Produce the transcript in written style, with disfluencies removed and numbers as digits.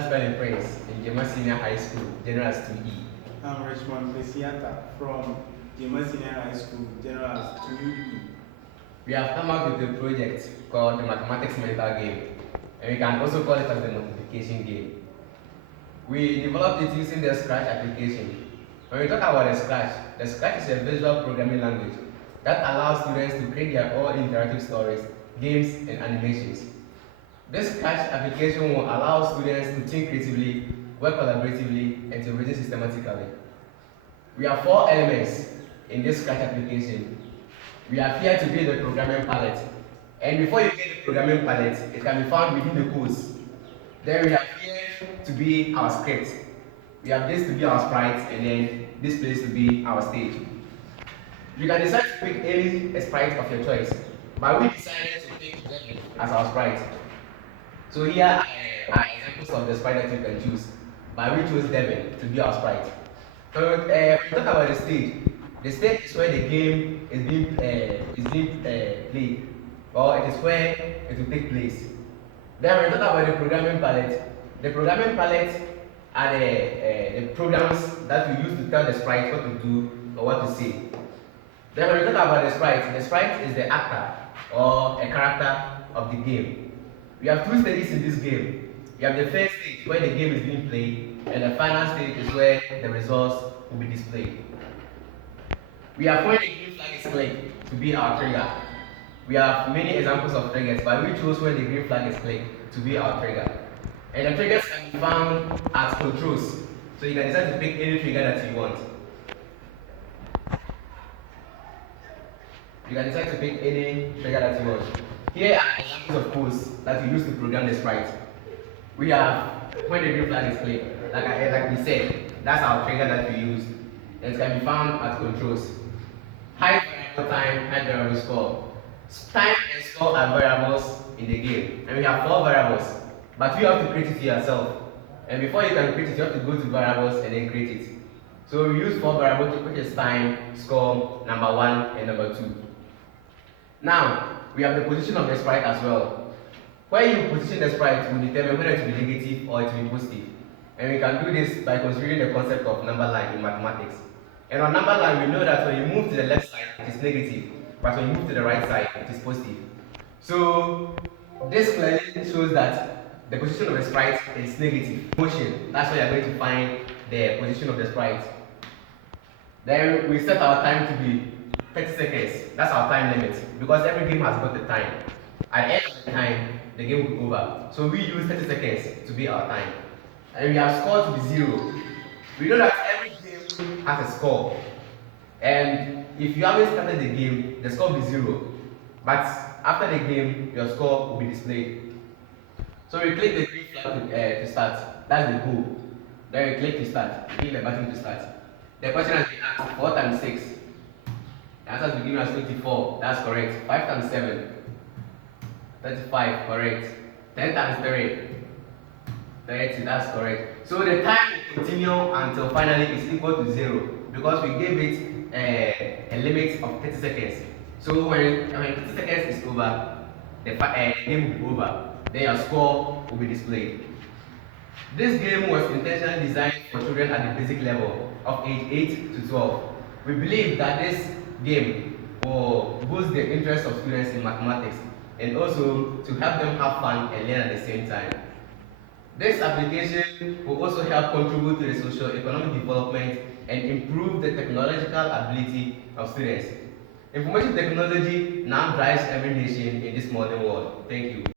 Spelling Prince in Jema Senior High School, General 2E. I'm Richmond Pesiata from Jema Senior High School, General 2E. We have come up with a project called the Mathematics Mental Game, and we can also call it as the multiplication game. We developed it using the Scratch application. When we talk about the Scratch is a visual programming language that allows students to create their own interactive stories, games, and animations. This Scratch application will allow students to think creatively, work collaboratively, and to reason systematically. We have 4 elements in this Scratch application. We are here to build the programming palette. And before you get the programming palette, it can be found within the codes. Then we are here to be our script. We have this to be our sprite, and then this place to be our stage. You can decide to pick any sprite of your choice, but we decided to pick them as our sprite. So here are examples of the sprite that you can choose, but we chose Devin to be our sprite. So when we talk about the stage is where the game is being played, or it is where it will take place. Then when we talk about the programming palette are the programs that we use to tell the sprite what to do or what to say. Then when we talk about the sprite is the actor or a character of the game. We have 2 stages in this game. We have the first stage where the game is being played, and the final stage is where the results will be displayed. We have when the green flag is clicked to be our trigger. We have many examples of triggers, but we chose when the green flag is clicked to be our trigger. And the triggers can be found as controls. So you can decide to pick any trigger that you want. You can decide to pick any trigger that you want. Here are examples of codes that we use to program the sprite. We have when the green flag is clicked, like we said, that's our trigger that we use. And it can be found as controls. High variable time, high variable score. Time and score are variables in the game, and we have 4 variables, but you have to create it yourself. And before you can create it, you have to go to variables and then create it. So we use 4 variables, which is time, score, number 1, and number 2. Now, we have the position of the sprite as well. Where you position the sprite will determine whether it will be negative or it will be positive. And we can do this by considering the concept of number line in mathematics. And on number line, we know that when you move to the left side, it is negative, but when you move to the right side, it is positive. So, this clearly shows that the position of the sprite is negative. Motion, that's where you are going to find the position of the sprite. Then we set our time to be 30 seconds. That's our time limit, because every game has got a time. At the end of the time, the game will be over. So we use 30 seconds to be our time. And we have score to be 0. We know that every game has a score. And if you haven't started the game, the score will be 0. But after the game, your score will be displayed. So we click the green flag to start. That's the goal. Then we click to start. Click the button to start. The question has been asked: 4 times 6. The answer is given as 24. That's correct. 5 times 7. 35. Correct. 10 times 3. 30. That's correct. So the time will continue until finally it's equal to 0, because we gave it a limit of 30 seconds. So when 30 seconds is over, the game will be over. Then your score will be displayed. This game was intentionally designed for children at the basic level of age 8 to 12. We believe that this game will boost the interest of students in mathematics, and also to help them have fun and learn at the same time. This application will also help contribute to the socio-economic development and improve the technological ability of students. Information technology now drives every nation in this modern world. Thank you.